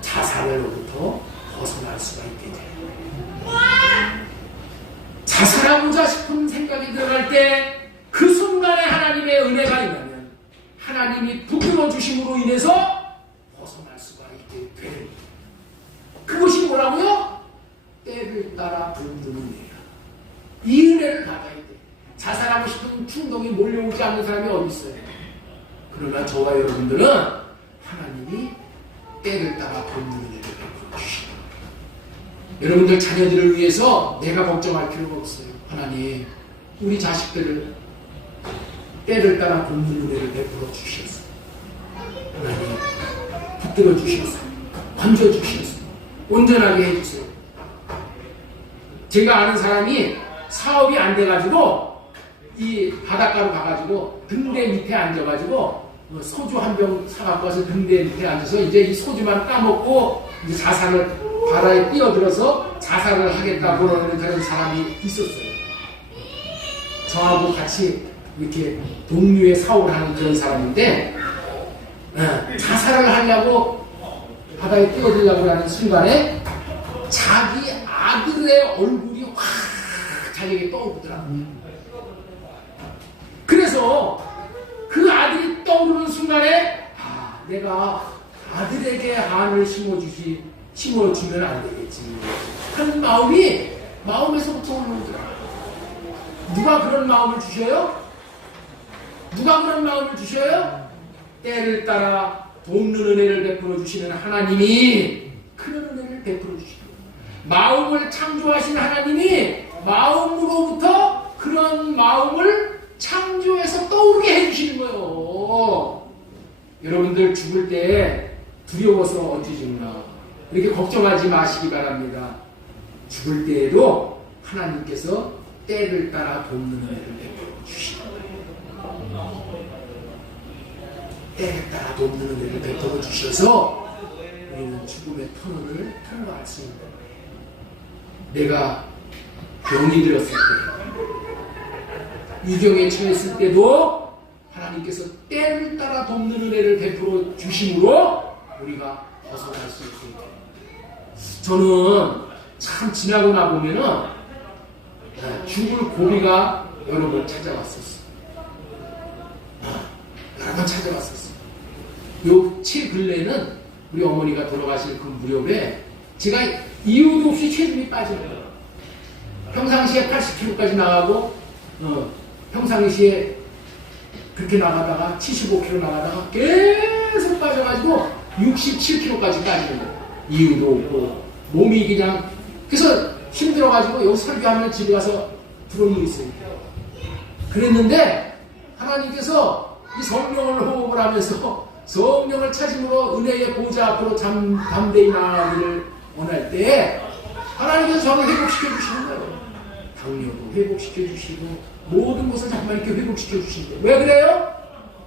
자살로부터 벗어날 수가 있게 돼요. 자살하고자 싶은 생각이 들어갈 때 그 순간에 하나님의 은혜가 임하면 하나님이 붙들어 주심으로 인해서 벗어날 수가 있게 되는 그것이 뭐라고요? 때를 따라 돕는 은혜야. 이 은혜를 받아야 돼. 자살하고 싶은 충동이 몰려오지 않는 사람이 어디 있어요? 그러나 저와 여러분들은 하나님이 때를 따라 돕는 은혜를 베풀어 주시고 여러분들 자녀들을 위해서 내가 걱정할 필요가 없어요. 하나님 우리 자식들을 때를 따라 돕는 은혜를 베풀어 주셔서 하나님 붙들어 주셔서 건져 주셔서 온전하게 해주세요. 제가 아는 사람이 사업이 안 돼가지고 이 바닷가로 가가지고 등대 밑에 앉아가지고 소주 한 병 사갖고 와서 등대 밑에 앉아서 이제 이 소주만 까먹고 이제 자살을 바다에 뛰어들어서 자살을 하겠다고 그러는 그런 사람이 있었어요. 저하고 같이 이렇게 동료의 사업을 하는 그런 사람인데 자살을 하려고 바다에 뛰어들려고 하는 순간에 자기 아들의 얼굴이 확 자기에게 떠오르더라고요. 그래서 그 아들이 떠오르는 순간에 내가 아들에게 한을 심어주면 안 되겠지 하는 마음이 마음에서부터 올라오더라고요. 누가 그런 마음을 주셔요? 누가 그런 마음을 주셔요? 때를 따라 돕는 은혜를 베풀어 주시는 하나님이 그런 은혜를 베풀어 주시고 마음을 창조하신 하나님이 마음으로부터 그런 마음을 창조해서 떠오르게 해주시는 거예요. 여러분들 죽을 때 두려워서 어찌 죽나 이렇게 걱정하지 마시기 바랍니다. 죽을 때에도 하나님께서 때를 따라 돕는 은혜를 베풀어 주시는 거예요. 때를 따라 돕는 은혜를 베풀어 주셔서 우리는 죽음의 터널을 통과할 수 있는 거예요. 내가 병이 들었을 때 유경에 처했을 때도 하나님께서 때를 따라 돕는 은혜를 베풀어 주심으로 우리가 벗어날 수 있게 돼요. 저는 참 지나고 나보면은 죽을 고비가 여러 번 찾아왔었어요. 여러 번 찾아왔었어요. 요 최근래는 우리 어머니가 돌아가실 그 무렵에 제가 이유도 없이 체중이 빠지는 거예요. 평상시에 80kg까지 나가고 평상시에 그렇게 나가다가 75kg 나가다가 계속 빠져가지고 67kg까지 빠지는 거예요. 이유도 없고 몸이 그냥 그래서 힘들어가지고 여기 설교하면 집에 가서 들어누워 있어요. 그랬는데 하나님께서 이 성령을 호흡을 하면서 성령을 찾음으로 은혜의 보좌 앞으로 담대히 나아가기를 원할 때 하나님께서 저를 회복시켜 주시는 거예요. 당뇨도 회복시켜 주시고 모든 것을 정말 이렇게 회복시켜 주시는 거예요. 왜 그래요?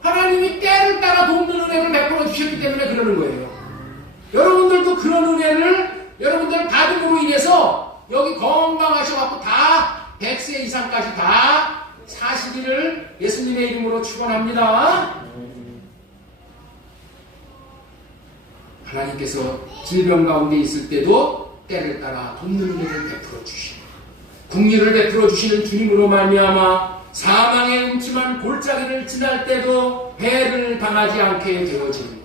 하나님이 때를 따라 돕는 은혜를 베풀어 주셨기 때문에 그러는 거예요. 여러분들도 그런 은혜를 여러분들 받음으로 인해서 여기 건강하셔갖고 다 100세 이상까지 다 사시기를 예수님의 이름으로 축원합니다. 하나님께서 질병 가운데 있을 때도 때를 따라 돕는 은혜를 베풀어 주시고 국리를 베풀어 주시는 주님으로 말미암아 사망의 음침한 골짜기를 지날 때도 배를 당하지 않게 되어지는 거예요.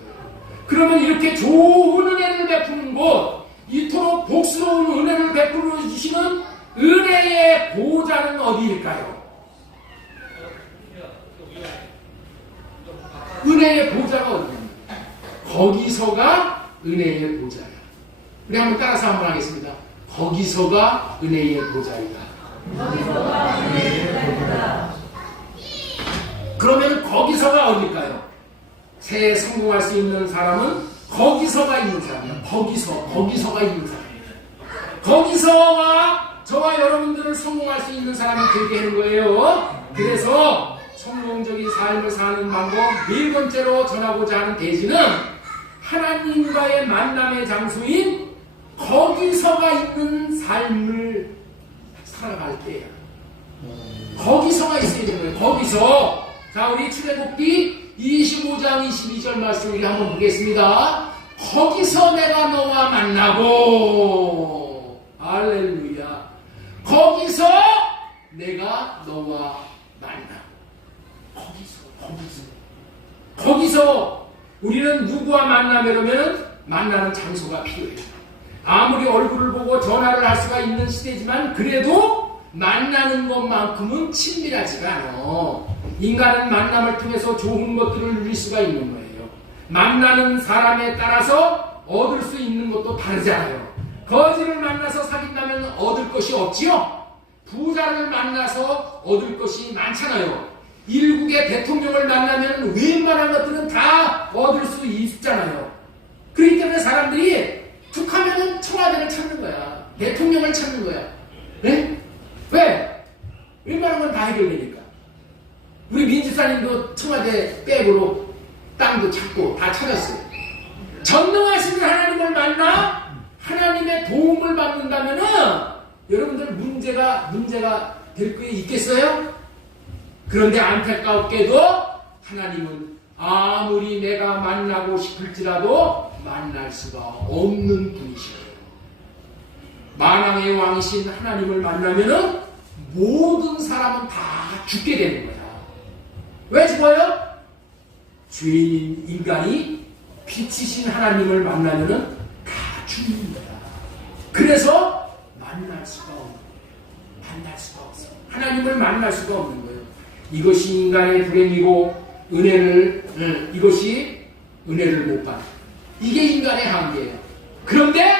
그러면 이렇게 좋은 은혜를 베푸는 곳, 이토록 복스러운 은혜를 베풀어 주시는 은혜의 보좌는 어디일까요? 은혜의 보좌가 어디입니까? 거기서가 은혜의 보좌야. 우리 한번 따라서 한번 하겠습니다. 거기서가 은혜의 보좌이다. 그러면 거기서가 어딜까요? 새해 성공할 수 있는 사람은 거기서가 있는 사람이야. 거기서가 있는 사람이야. 거기서가 저와 여러분들을 성공할 수 있는 사람이 되게 하는 거예요. 그래서 성공적인 삶을 사는 방법 네 번째로 전하고자 하는 대지는 하나님과의 만남의 장소인 거기서가 있는 삶을 살아갈 때야. 거기서가 있어야 되는 거예요. 거기서. 자, 우리 출애굽기 25장 22절 말씀 우리 한번 보겠습니다. 거기서 내가 너와 만나고, 할렐루야. 거기서 내가 너와 만나고. 거기서 우리는 누구와 만나면 만나는 장소가 필요해요. 아무리 얼굴을 보고 전화를 할 수가 있는 시대지만 그래도 만나는 것만큼은 친밀하지가 않아. 인간은 만남을 통해서 좋은 것들을 누릴 수가 있는 거예요. 만나는 사람에 따라서 얻을 수 있는 것도 다르잖아요. 거지를 만나서 사귄다면 얻을 것이 없지요. 부자를 만나서 얻을 것이 많잖아요. 일국의 대통령을 만나면 웬만한 것들은 다 얻을 수 있잖아요. 그렇기 때문에 사람들이 툭하면은 청와대를 찾는 거야. 대통령을 찾는 거야. 네? 왜? 웬만한 건 다 해결되니까. 우리 민지사님도 청와대 백으로 땅도 찾고 다 찾았어요. 전능하신 하나님을 만나 하나님의 도움을 받는다면은 여러분들 문제가 될 게 있겠어요? 그런데 안타깝게도 하나님은 아무리 내가 만나고 싶을지라도 만날 수가 없는 분이시에요. 만왕의 왕이신 하나님을 만나면은 모든 사람은 다 죽게 되는 거야. 왜 죽어요? 죄인인 인간이 빛이신 하나님을 만나면은 다 죽는 거야. 그래서 만날 수가 없는 거예요. 만날 수가 없어. 하나님을 만날 수가 없는 거예요. 이것이 인간의 불행이고 이것이 은혜를 못 받는. 이게 인간의 한계예요. 그런데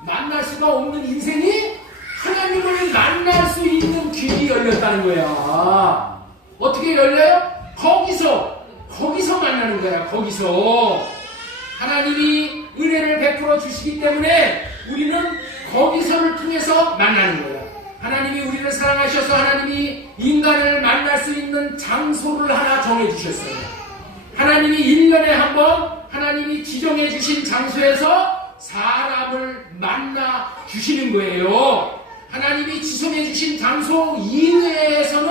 만날 수가 없는 인생이 하나님을 만날 수 있는 길이 열렸다는 거야. 어떻게 열려요? 거기서 만나는 거야. 거기서 하나님이 은혜를 베풀어 주시기 때문에 우리는 거기서를 통해서 만나는 거야. 하나님이 우리를 사랑하셔서 하나님이 인간을 만날 수 있는 장소를 하나 정해주셨어요. 하나님이 1년에 한 번 하나님이 지정해 주신 장소에서 사람을 만나 주시는 거예요. 하나님이 지정해 주신 장소 이외에서는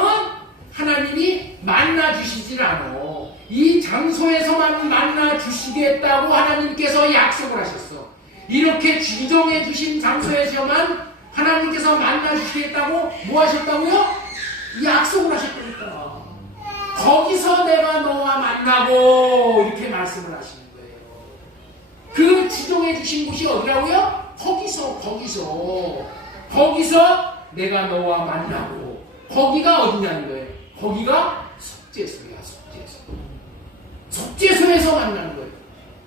하나님이 만나 주시질 않아. 이 장소에서만 만나 주시겠다고 하나님께서 약속을 하셨어. 이렇게 지정해 주신 장소에서만 하나님께서 만나 주시겠다고 뭐 하셨다고요? 약속을 하셨다니까. 거기서 내가 너와 만나고 이렇게 말씀을 하시는 거예요. 그 지정해 주신 곳이 어디라고요? 거기서 내가 너와 만나고. 거기가 어디냐는 거예요. 거기가 속죄소야. 속죄소에서 만나는 거예요.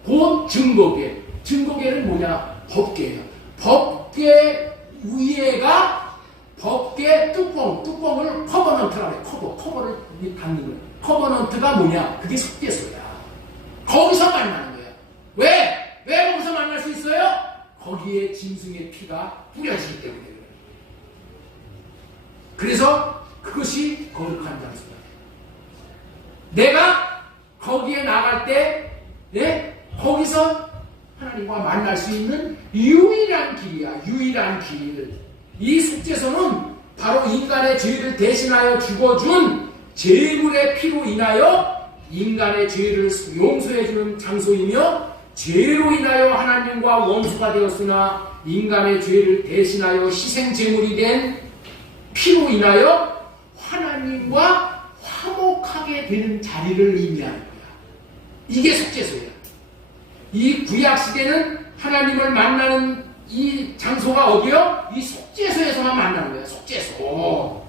곧 증거계. 증거계는 뭐냐? 법계예요. 법계 위에가 법계 뚜껑을 커버넌트라고 해요. 커버를 닫는 거예요. 커버넌트가 뭐냐? 그게 속죄소야. 거기서 만나는 거야. 왜 거기서 만날 수 있어요? 거기에 짐승의 피가 뿌려지기 때문에 그래요. 그래서 그것이 거룩한 장소다. 내가 거기에 나갈 때, 거기서 하나님과 만날 수 있는 유일한 길이야. 유일한 길. 이 속죄소는 바로 인간의 죄를 대신하여 죽어준 제물의 피로 인하여 인간의 죄를 용서해주는 장소이며, 죄로 인하여 하나님과 원수가 되었으나 인간의 죄를 대신하여 희생제물이 된 피로 인하여 하나님과 화목하게 되는 자리를 의미하는 거야. 이게 속죄소야. 이 구약시대는 하나님을 만나는 이 장소가 어디요? 이 속죄소에서만 만나는 거야. 속죄소.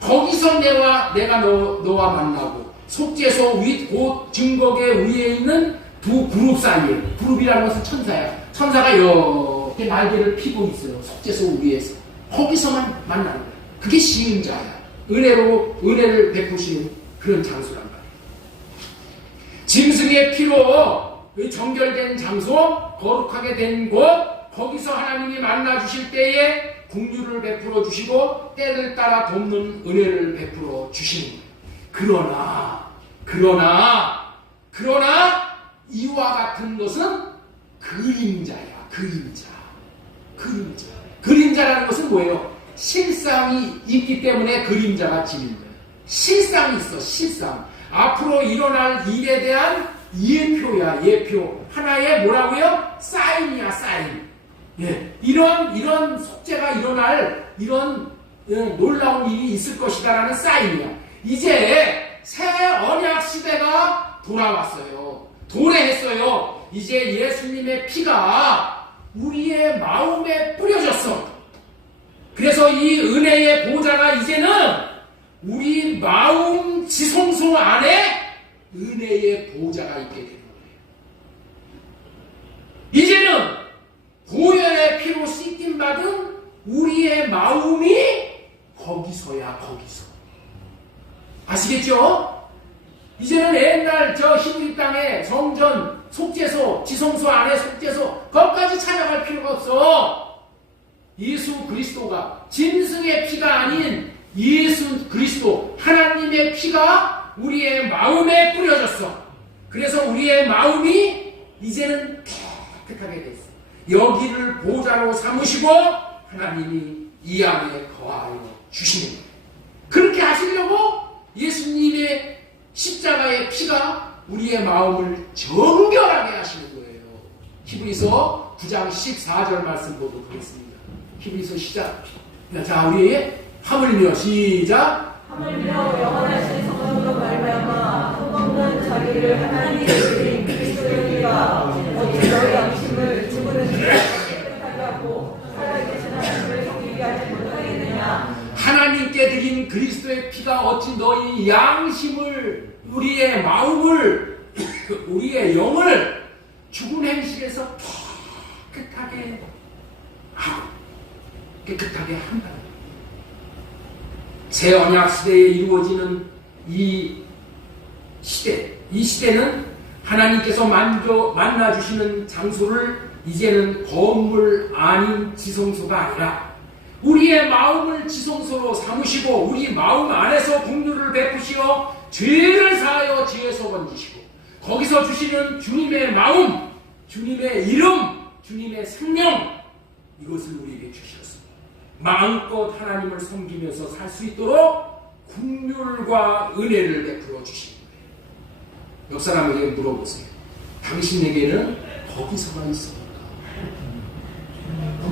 거기서 내가 너와 만나고, 속죄소 곧 증거계 위에 있는 두 그룹 사이에, 그룹이라는 것은 천사야. 천사가 이렇게 날개를 피고 있어요. 속죄소 위에서. 거기서만 만나는 거야. 그게 시인자야. 은혜를 베푸시는 그런 장소란 말이야. 짐승의 피로 정결된 장소, 거룩하게 된 곳, 거기서 하나님이 만나 주실 때에 긍휼을 베풀어 주시고 때를 따라 돕는 은혜를 베풀어 주시는 거예요. 그러나 이와 같은 것은 그림자야. 그림자라는 것은 뭐예요? 실상이 있기 때문에 그림자가 지는 거예요. 실상이 있어, 실상. 앞으로 일어날 일에 대한 예표야, 예표. 하나의 뭐라고요? 사인이야, 사인. 예, 이런 속죄가 일어날 이런 놀라운 일이 있을 것이다라는 사인이야. 이제 새 언약 시대가 돌아왔어요. 도래했어요. 이제 예수님의 피가 우리의 마음에 뿌려졌어. 그래서 이 은혜의 보좌가 이제는 우리 마음 지성소 안에 은혜의 보좌가 있게 되는 거예요. 이제는 보혈의 피로 씻김 받은 우리의 마음이 거기서야, 거기서. 아시겠죠? 이제는 옛날 저 히브리 땅에 성전, 속죄소, 지성소 안에 속죄소, 거기까지 찾아갈 필요가 없어. 예수 그리스도가, 짐승의 피가 아닌 예수 그리스도, 하나님의 피가 우리의 마음에 뿌려졌어. 그래서 우리의 마음이 이제는 깨끗하게 됐어. 여기를 보좌로 삼으시고 하나님이 이 안에 거하여 주시는 거예요. 그렇게 하시려고 예수님의 십자가의 피가 우리의 마음을 정결하게 하시는 거예요. 히브리서 9장 14절 말씀 보도록 하겠습니다. 히브리서 시작. 자, 우리 하물며 시작. 하물며 영원하신 성령으로 말미암아 흠없는 자기를 하나님의 드린 그리스도의 피가 어찌 너희 양심을 죽으는 죄에 깨끗하게 하고 살아계신 하나님을 섬기게 하지 못하겠느냐. 하나님께 드린 그리스도의 피가 어찌 너희 양심을, 우리의 마음을, 우리의 영을 죽은 행실에서 깨끗하게 하고 깨끗하게 한다. 새 언약 시대에 이루어지는 이 시대는 하나님께서 만나주시는 장소를 이제는 건물 아닌 지성소가 아니라 우리의 마음을 지성소로 삼으시고 우리 마음 안에서 긍휼을 베푸시어 죄를 사하여 죄에서 건지시고 거기서 주시는 주님의 마음, 주님의 이름, 주님의 생명, 이것을 우리에게 주셨습니다. 마음껏 하나님을 섬기면서 살 수 있도록 긍휼과 은혜를 베풀어 주시는 거예요. 옆 사람에게 물어보세요. 당신에게는 거기서가 있습니까?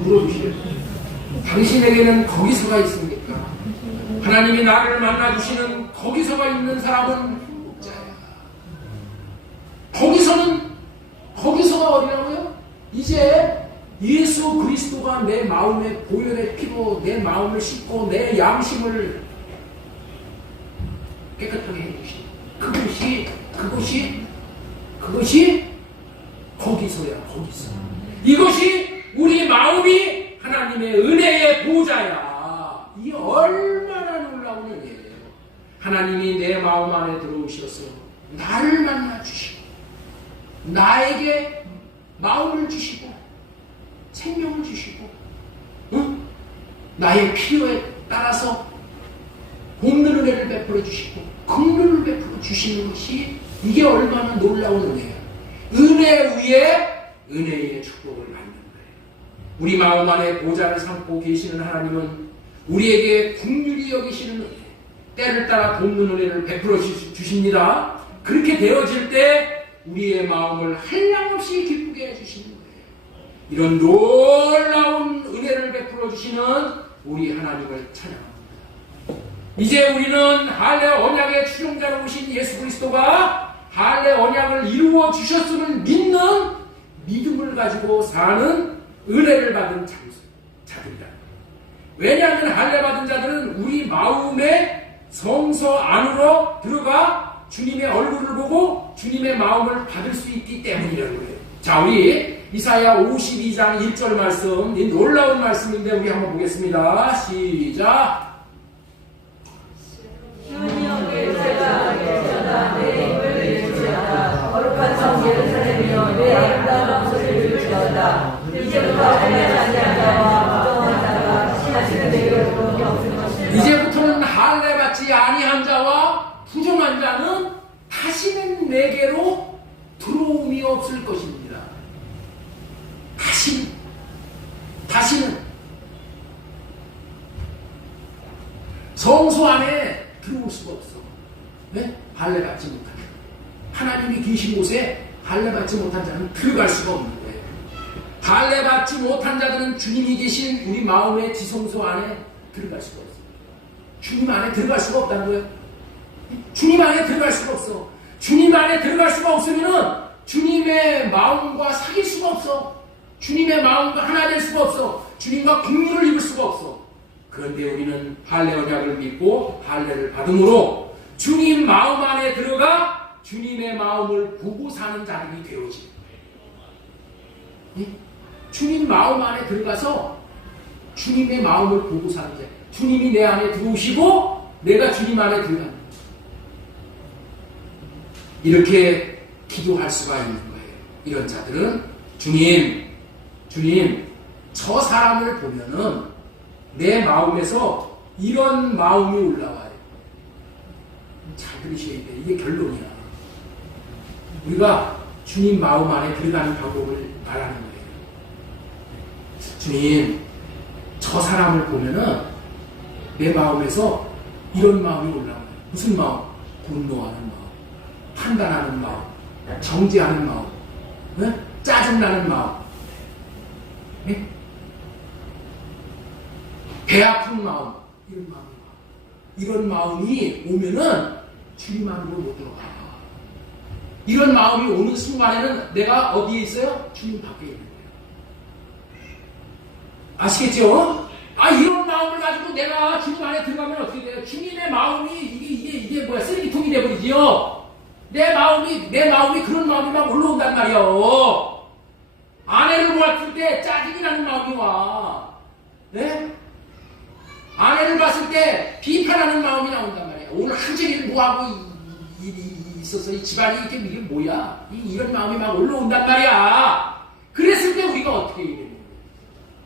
물어주시오. 당신에게는 거기서가 있습니까? 하나님이 나를 만나주시는 거기서가 있는 사람은 행복자야. 거기서가 어디라고요? 이제 예수 그리스도가 내 마음에 보혈의 피로 내 마음을 씻고 내 양심을 깨끗하게 해주시는 그것이 거기서야, 거기서. 이것이 우리 마음이 하나님의 은혜의 보좌야. 이 얼마나 놀라운 은혜예요. 하나님이 내 마음 안에 들어오셔서 나를 만나 주시고 나에게 마음을 주시고 생명을 주시고 나의 필요에 따라서 돕는 은혜를 베풀어 주시고 긍휼을 베풀어 주시는 것이 이게 얼마나 놀라운 은혜야. 은혜 위에 은혜의 축복을 받는 거예요. 우리 마음 안에 보좌를 삼고 계시는 하나님은 우리에게 긍휼히 여기시는 은혜, 때를 따라 돕는 은혜를 베풀어 주십니다. 그렇게 되어질 때 우리의 마음을 한량없이 기쁘게 해주시는 거예요. 이런 놀라운 은혜를 베풀어 주시는 우리 하나님을 찬양합니다. 이제 우리는 할례 언약의 추종자로 오신 예수 그리스도가 할례 언약을 이루어 주셨음을 믿는 믿음을 가지고 사는 은혜를 받은 자들이다. 왜냐하면 할례 받은 자들은 우리 마음의 성소 안으로 들어가 주님의 얼굴을 보고 주님의 마음을 받을 수 있기 때문이라는 거예요. 자, 우리 이사야 52장 1절 말씀, 이 놀라운 말씀인데 우리 한번 보겠습니다. 시작. 주님 예루살렘아 예루살렘아 내 입을 일으키시다. 거룩한 성 예루살렘이여 내 아름다운 소리를 일으키시다. 이제부터 할례 아니한 자와 부정한 자가 다시는 내게로 들어오기 없을 것이다. 이제부터는 할례 받지 아니한 자와 부정한 자는 다시는 내게로 들어옴이 없을 것입니다. 다시는 성소 안에 들어올 수가 없어. 네? 할례 받지 못한 자. 하나님이 계신 곳에 할례 받지 못한 자는 들어갈 수가 없는 거예요. 할례 받지 못한 자들은 주님이 계신 우리 마음의 지성소 안에 들어갈 수가 없어. 주님 안에 들어갈 수가 없다는 거예요. 주님 안에 들어갈 수가 없어. 주님 안에 들어갈 수가 없으면은 주님의 마음과 사귈 수가 없어. 주님의 마음과 하나 될 수가 없어. 주님과 공유를 이룰 수가 없어. 그런데 우리는 할례 언약을 믿고 할례를 받음으로 주님 마음 안에 들어가 주님의 마음을 보고 사는 자들이 되어지는 거예요. 주님 마음 안에 들어가서 주님의 마음을 보고 사는 자. 주님이 내 안에 들어오시고 내가 주님 안에 들어가는 거예요. 이렇게 기도할 수가 있는 거예요. 이런 자들은 주님, 저 사람을 보면은 내 마음에서 이런 마음이 올라와요. 잘 들으셔야 돼. 이게 결론이야. 우리가 주님 마음 안에 들어가는 방법을 말하는 거예요. 주님, 저 사람을 보면은 내 마음에서 이런 마음이 올라와요. 무슨 마음? 분노하는 마음, 판단하는 마음, 정죄하는 마음, 네? 짜증나는 마음, 네? 배 아픈 마음, 이런 마음이 오면은 주님 안으로 못 들어가. 이런 마음이 오는 순간에는 내가 어디에 있어요? 주님 밖에 있는 거예요. 아시겠죠? 이런 마음을 가지고 내가 주님 안에 들어가면 어떻게 돼요? 주님의 마음이 이게 뭐야? 쓰레기통이 돼버리지요? 내 마음이 그런 마음이 막 올라온단 말이요. 아내를 봤을 때 짜증이 나는 마음이 와. 네? 아내를 봤을 때 비판하는 마음이 나온단 말이야. 오늘 한 종일 뭐하고 있어서 이 집안이 이게 뭐야? 이런 마음이 막 올라온단 말이야. 그랬을 때 우리가 어떻게 해야 되는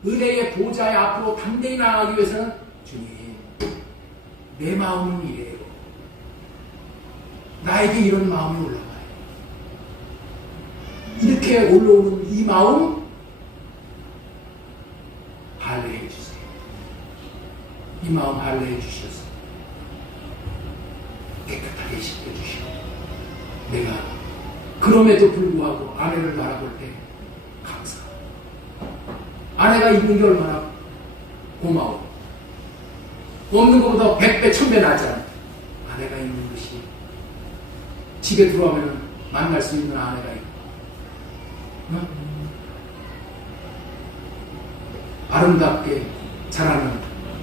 거예요? 은혜의 보좌에 앞으로 담대히 나아가기 위해서는 주님, 내 마음은 이래요. 나에게 이런 마음이 올라와요. 이렇게 올라오는 이 마음 할례해 주세요. 이 마음 할례해 주셔서 깨끗하게 씻겨주시고 내가 그럼에도 불구하고 아내를 바라볼 때 감사. 아내가 있는 게 얼마나 고마워. 없는 것보다 100배 1000배 낫잖아. 아내가 있는 것이 집에 들어오면 만날 수 있는 아내가 있고, 응? 아름답게 자라는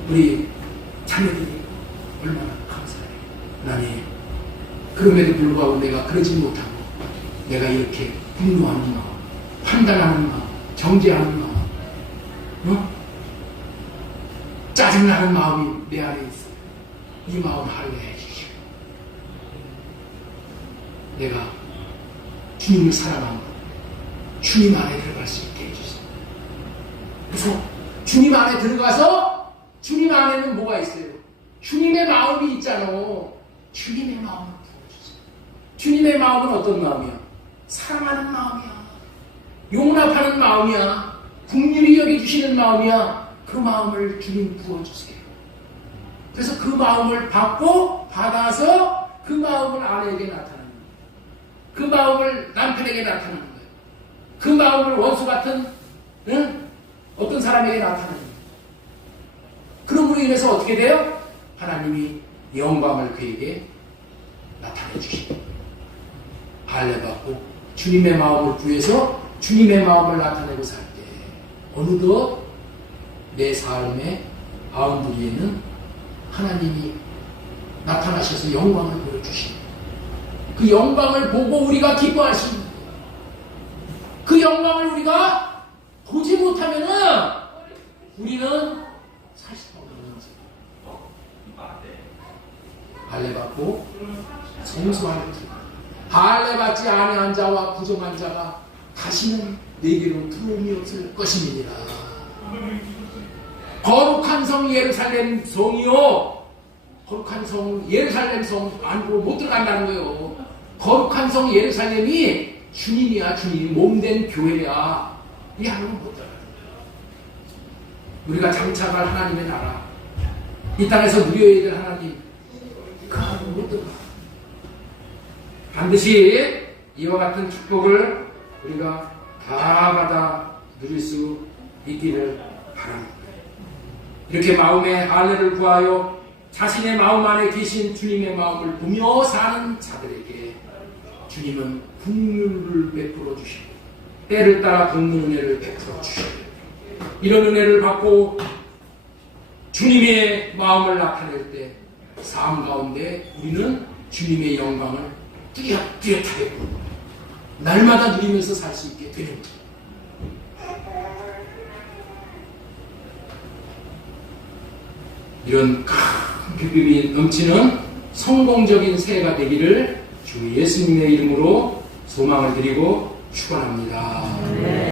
우리 자녀들이 얼마나 감사해. 나니 그럼에도 불구하고 내가 그러지 못하고 내가 이렇게 분노하는 마음, 판단하는 마음, 정죄하는 마음, 응? 짜증나는 마음이 내 안에 있어. 이 마음 할례해 주시오. 내가 주님을 사랑하고 주님 안에 들어갈 수 있게 해주세요. 그래서 주님 안에 들어가서 주님 안에는 뭐가 있어요? 주님의 마음이 있잖아. 주님의 마음을 부어주세요. 주님의 마음은 어떤 마음이야? 사랑하는 마음이야. 용납하는 마음이야. 긍휼히 여겨주시는 마음이야. 그 마음을 주님 부어주세요. 그래서 그 마음을 받아서 그 마음을 아내에게 나타내는 거예요. 그 마음을 남편에게 나타내는 거예요. 그 마음을 원수 같은 어떤 사람에게 나타내는 거예요. 그럼으로 인해서 어떻게 돼요? 하나님이 영광을 그에게 나타내 주시고 할례받고 주님의 마음을 구해서 주님의 마음을 나타내고 살 때 어느덧 내 삶의 바운드리에는 하나님이 나타나셔서 영광을 보여주시고 그 영광을 보고 우리가 기뻐하시는 거예요. 그 영광을 우리가 보지 못하면은 우리는 살 수가 없는 거죠. 할례받고 성소하는 자, 할례받지 아니한 자와 부정한 자가 다시는 내게로 들어옴이 없을 것입니다. 거룩한 성 예루살렘 성이요, 거룩한 성 예루살렘 성 안으로 못 들어간다는 거예요. 거룩한 성 예루살렘이 주님이야. 주님 몸된 교회야. 이 안으로 못 들어가는 거예요. 우리가 장차갈 하나님의 나라, 이 땅에서 누려야 될 하나님 그걸 또 반드시 이와 같은 축복을 우리가 다 받아 누릴 수 있기를 바랍니다. 이렇게 마음의 할례를 구하여 자신의 마음 안에 계신 주님의 마음을 보며 사는 자들에게 주님은 국률을 베풀어 주시고 때를 따라 돕는 은혜를 베풀어 주시고 이런 은혜를 받고 주님의 마음을 나타낼 때 삶 가운데 우리는 주님의 영광을 뚜렷뚜렷하게 보고 날마다 누리면서 살 수 있게 되는 거예요. 이런 큰 기쁨이 넘치는 성공적인 새해가 되기를 주 예수님의 이름으로 소망을 드리고 축원합니다.